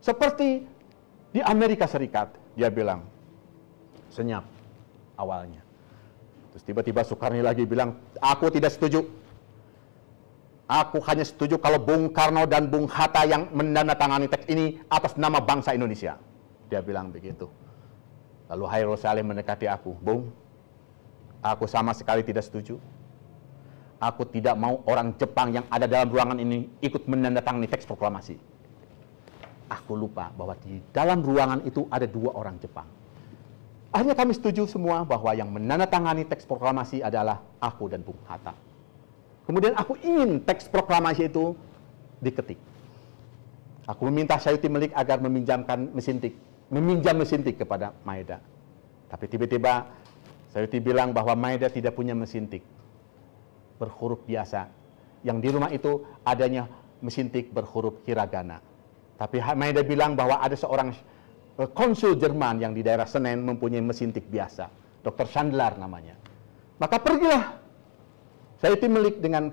Seperti di Amerika Serikat, dia bilang, senyap awalnya. Terus tiba-tiba Soekarno lagi bilang, aku tidak setuju. Aku hanya setuju kalau Bung Karno dan Bung Hatta yang menandatangani teks ini atas nama bangsa Indonesia. Dia bilang begitu. Lalu Hairul Salim mendekati aku, Bung, aku sama sekali tidak setuju. Aku tidak mau orang Jepang yang ada dalam ruangan ini ikut menandatangani teks proklamasi. Aku lupa bahwa di dalam ruangan itu ada 2 orang Jepang. Akhirnya kami setuju semua bahwa yang menandatangani teks proklamasi adalah aku dan Bung Hatta. Kemudian aku ingin teks proklamasi itu diketik. Aku meminta Sayuti Melik agar meminjam mesin tik kepada Maeda. Tapi tiba-tiba Sayuti bilang bahwa Maeda tidak punya mesin tik berhuruf biasa. Yang di rumah itu adanya mesin tik berhuruf hiragana. Tapi Maeda bilang bahwa ada seorang konsul Jerman yang di daerah Senen mempunyai mesin tik biasa. Dr. Chandler namanya. Maka pergilah Sayuti Melik dengan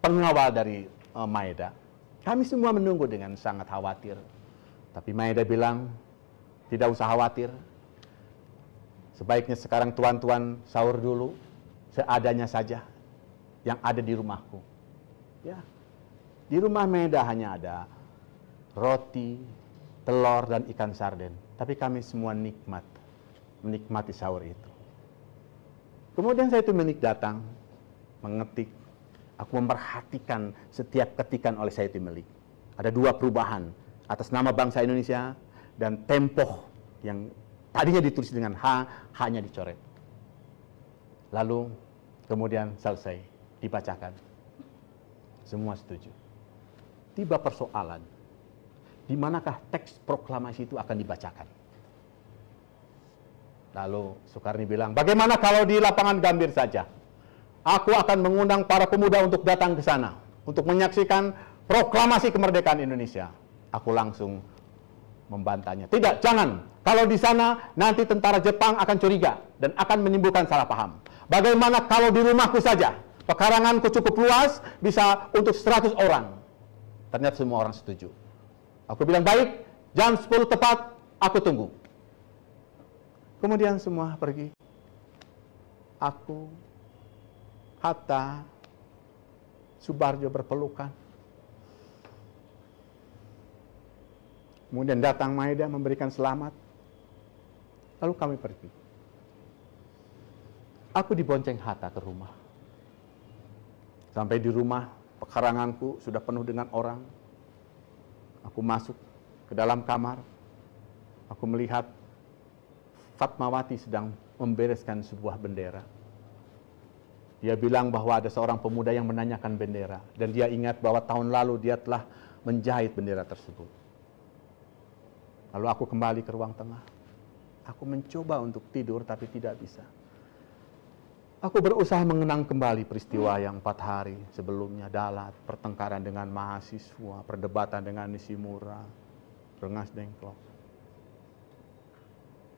pengawal dari Maeda. Kami semua menunggu dengan sangat khawatir. Tapi Maeda bilang, tidak usah khawatir. Sebaiknya sekarang tuan-tuan sahur dulu, seadanya saja yang ada di rumahku. Ya, di rumah Maeda hanya ada roti, telur, dan ikan sarden. Tapi kami semua menikmati sahur itu. Kemudian Sayuti Melik datang, mengetik. Aku memperhatikan setiap ketikan oleh Sayuti Melik. Ada 2 perubahan atas nama bangsa Indonesia dan tempo yang tadinya ditulis dengan H, hanya dicoret. Lalu kemudian selesai dibacakan. Semua setuju. Tiba persoalan, di manakah teks proklamasi itu akan dibacakan? Lalu Soekarno bilang, bagaimana kalau di lapangan Gambir saja? Aku akan mengundang para pemuda untuk datang ke sana, untuk menyaksikan proklamasi kemerdekaan Indonesia. Aku langsung membantahnya. Tidak, jangan. Kalau di sana nanti tentara Jepang akan curiga dan akan menimbulkan salah paham. Bagaimana kalau di rumahku saja? Pekaranganku cukup luas, bisa untuk 100 orang. Ternyata semua orang setuju. Aku bilang, baik, jam 10 tepat, aku tunggu. Kemudian semua pergi. Aku, Hatta, Subarjo berpelukan. Kemudian datang Maeda memberikan selamat. Lalu kami pergi. Aku dibonceng Hatta ke rumah. Sampai di rumah, pekaranganku sudah penuh dengan orang. Aku masuk ke dalam kamar. Aku melihat Fatmawati sedang membereskan sebuah bendera. Dia bilang bahwa ada seorang pemuda yang menanyakan bendera. Dan dia ingat bahwa tahun lalu dia telah menjahit bendera tersebut. Lalu aku kembali ke ruang tengah. Aku mencoba untuk tidur tapi tidak bisa. Aku berusaha mengenang kembali peristiwa yang 4 hari sebelumnya. Dalat, pertengkaran dengan mahasiswa, perdebatan dengan Nishimura, Rengas Dengklok.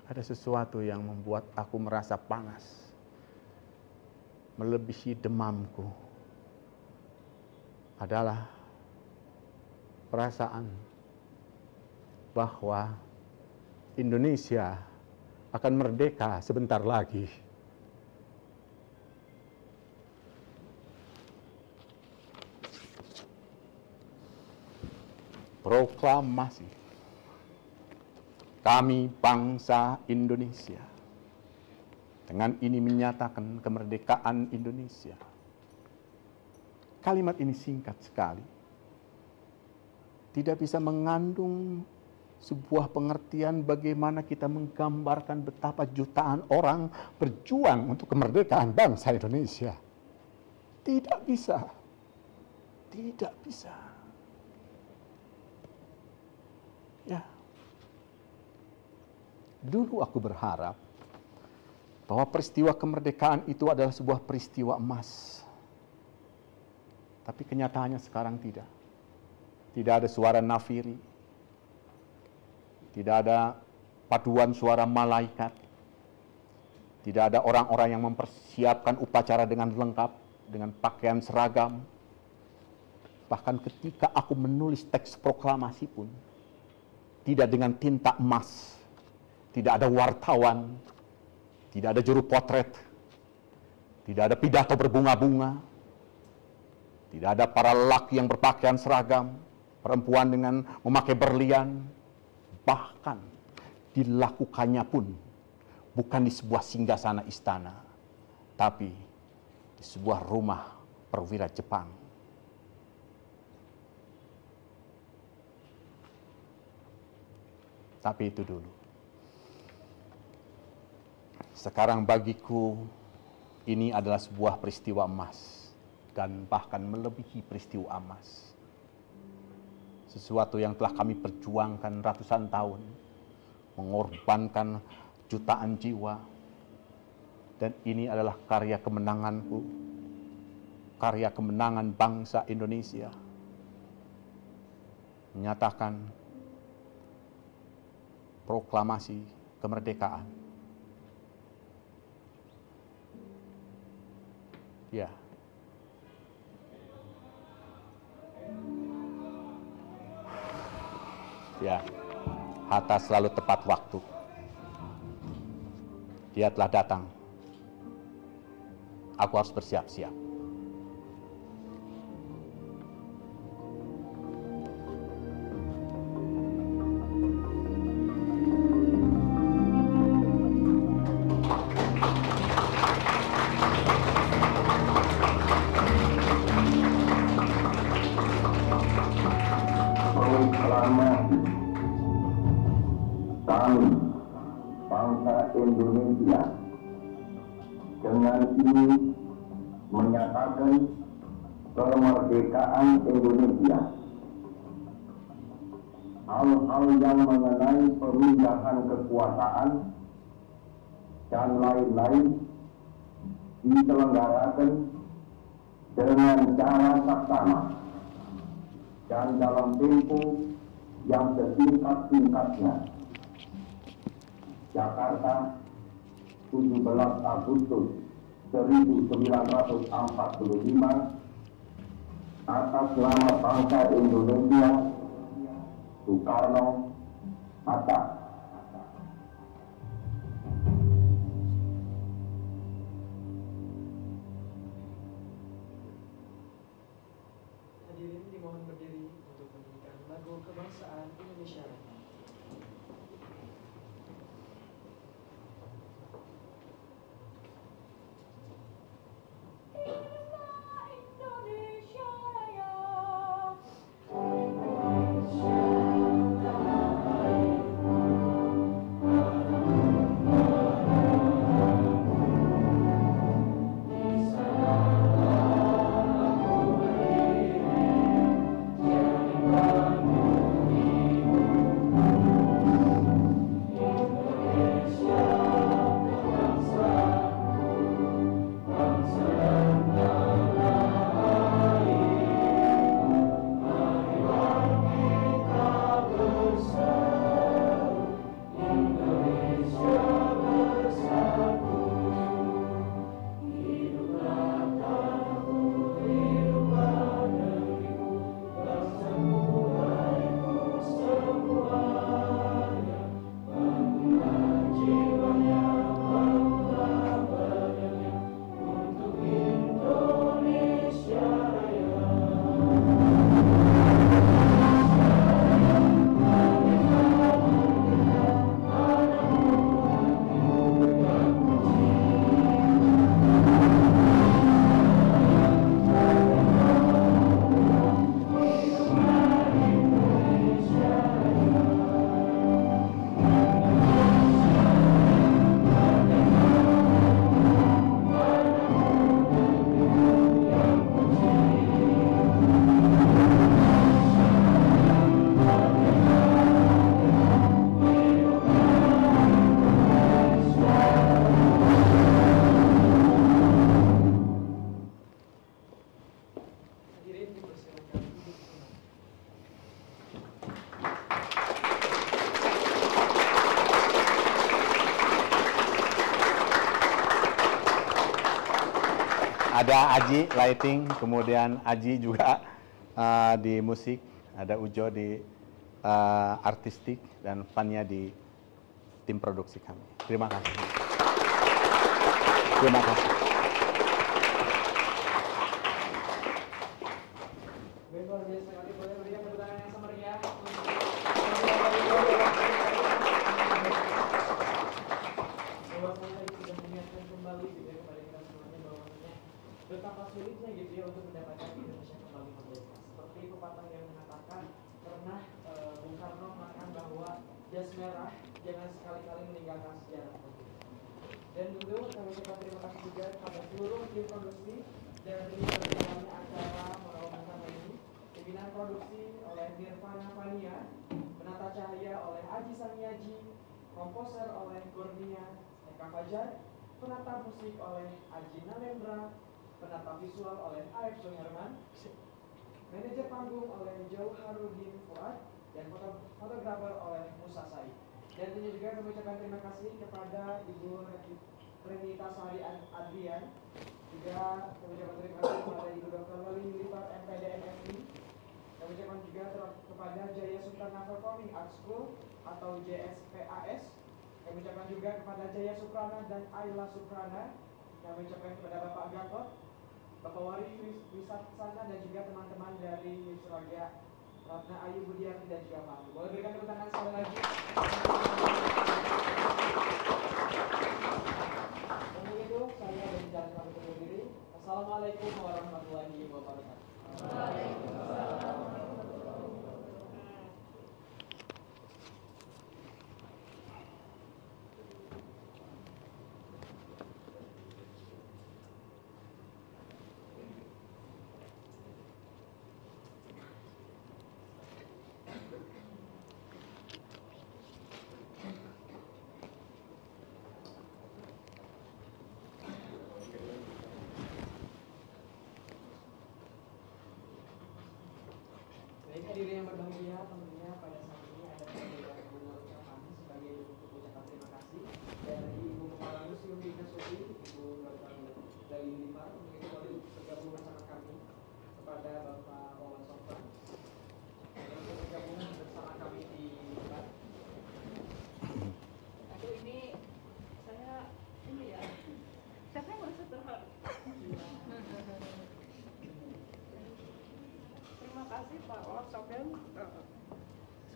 ada sesuatu yang membuat aku merasa panas, melebihi demamku, adalah perasaan bahwa Indonesia akan merdeka sebentar lagi. Proklamasi. Kami bangsa Indonesia dengan ini menyatakan kemerdekaan Indonesia. Kalimat ini singkat sekali. Tidak bisa mengandung sebuah pengertian bagaimana kita menggambarkan betapa jutaan orang berjuang untuk kemerdekaan bangsa Indonesia. Tidak bisa. Tidak bisa. Ya. Dulu aku berharap bahwa peristiwa kemerdekaan itu adalah sebuah peristiwa emas. Tapi kenyataannya sekarang tidak. Tidak ada suara nafiri. Tidak ada paduan suara malaikat. Tidak ada orang-orang yang mempersiapkan upacara dengan lengkap, dengan pakaian seragam. Bahkan ketika aku menulis teks proklamasi pun, tidak dengan tinta emas. Tidak ada wartawan, tidak ada juru potret, tidak ada pidato berbunga-bunga, tidak ada para lelaki yang berpakaian seragam, perempuan dengan memakai berlian, bahkan dilakukannya pun bukan di sebuah singgasana istana, tapi di sebuah rumah perwira Jepang. Tapi itu dulu. Sekarang bagiku ini adalah sebuah peristiwa emas dan bahkan melebihi peristiwa emas. Sesuatu yang telah kami perjuangkan ratusan tahun, mengorbankan jutaan jiwa, dan ini adalah karya kemenanganku, karya kemenangan bangsa Indonesia, menyatakan proklamasi kemerdekaan. Ya. Ya. Hatta selalu tepat waktu. Dia telah datang. Aku harus bersiap-siap. Kami, bangsa Indonesia, dengan ini menyatakan kemerdekaan Indonesia. Hal-hal yang mengenai pemindahan kekuasaan dan lain-lain diselenggarakan dengan cara saksama dan dalam tempo yang sesingkat-singkatnya. Jakarta, 17 Agustus 1945, atas nama bangsa Indonesia, Soekarno, Hatta. Hadirin dimohon berdiri untuk menyanyikan lagu kebangsaan Indonesia. ada Aji lighting, kemudian Aji juga di musik, ada Ujo di artistik, dan Fania di tim produksi kami. Terima kasih. Terima kasih. Luar biasa sekali, boleh berikan tepuk tangan yang meriah. Bahwasanya sudah mengingatkan kembali gitu ya kepada kita semuanya bahwasanya betapa sulitnya gitu ya untuk mendapatkan Indonesia kembali merdeka. Seperti pepatah yang mengatakan pernah Bung Karno mengatakan bahwa jas merah jangan sekali-kali meninggalkan sejarah. Dan tentu kami ucapkan terima kasih juga kepada seluruh tim produksi dari berjalannya acara Moral ini. Pimpinan produksi oleh Nirvana Fania, penata cahaya oleh Aji Samiaji, komposer oleh Kurnia Eka Fajar, penata musik oleh Aji Nalendra, penata visual oleh Aib Suherman, manajer panggung oleh Jauharudin Fuad, dan fotografer oleh Musa Said. Dan tentunya juga kami ucapkan terima kasih kepada Ibu Renita Sari Adrian, juga kami ucapkan terima kasih kepada Ibu Dr. Lali Militar MPD MFI. Kami ucapkan juga kepada Jaya Suprana Performing Arts School atau JSPAS. Kami ucapkan juga kepada Jaya Suprana dan Ayla Suprana. Kami ucapkan kepada Bapak Gatot, Bapak Wari Wisaksana, dan juga teman-teman dari Surabaya, Ratna Ayu Budiarti, dan juga Pak. Boleh berikan tepuk tangan sekali lagi. Untuk itu, saya dari Jalan Kami undur diri. Assalamualaikum warahmatullahi wabarakatuh. Baik, hadirin yang berbahagia, tentunya pada saat ini ada perbedaan ucapan sebagai bentuk ucapan terima kasih dari Ibu Kepala Museum Dinas Sudi, Ibu Dr. Lali Militar. Untuk itu boleh bergabung bersama kami kepada Bapak Wawan Sofran yang bergabung bersama kami di depan. Aduh, ini saya ya. Saya merasa terharu. Terima kasih Pak Wawan Sofran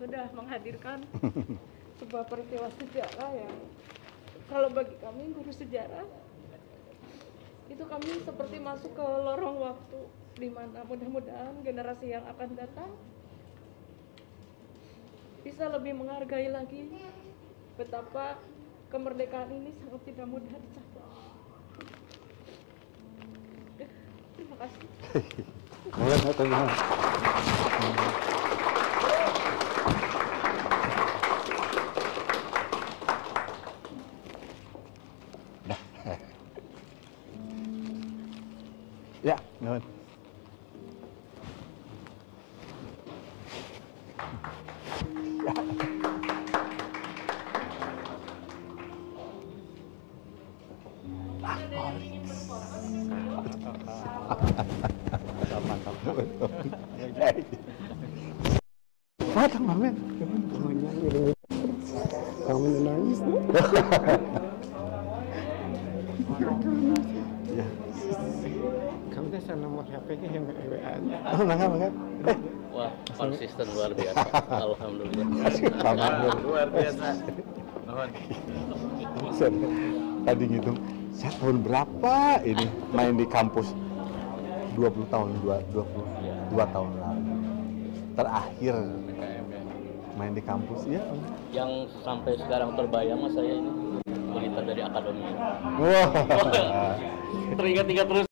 sudah menghadirkan sebuah peristiwa sejarah yang kalau bagi kami guru sejarah itu kami seperti masuk ke lorong waktu di mana mudah-mudahan generasi yang akan datang bisa lebih menghargai lagi betapa kemerdekaan ini sangat tidak mudah dicapai. Terima kasih. Boleh nggak tanya? Ya, nuhun. Datang, Mamen. Kamu nangis. Ya. Kamu teh sana nomor HP-nya yang WA. Oh, mangga. Wah, konsisten luar biasa. Alhamdulillah. Luar biasa. Tadi ngitung, saya tahun berapa ini main di kampus? 20 tahun, 22 tahun lalu. Terakhir main di kampus ya. Yang sampai sekarang terbayang mas saya ini berita dari akademi. Wah. Teringat-ingat terus.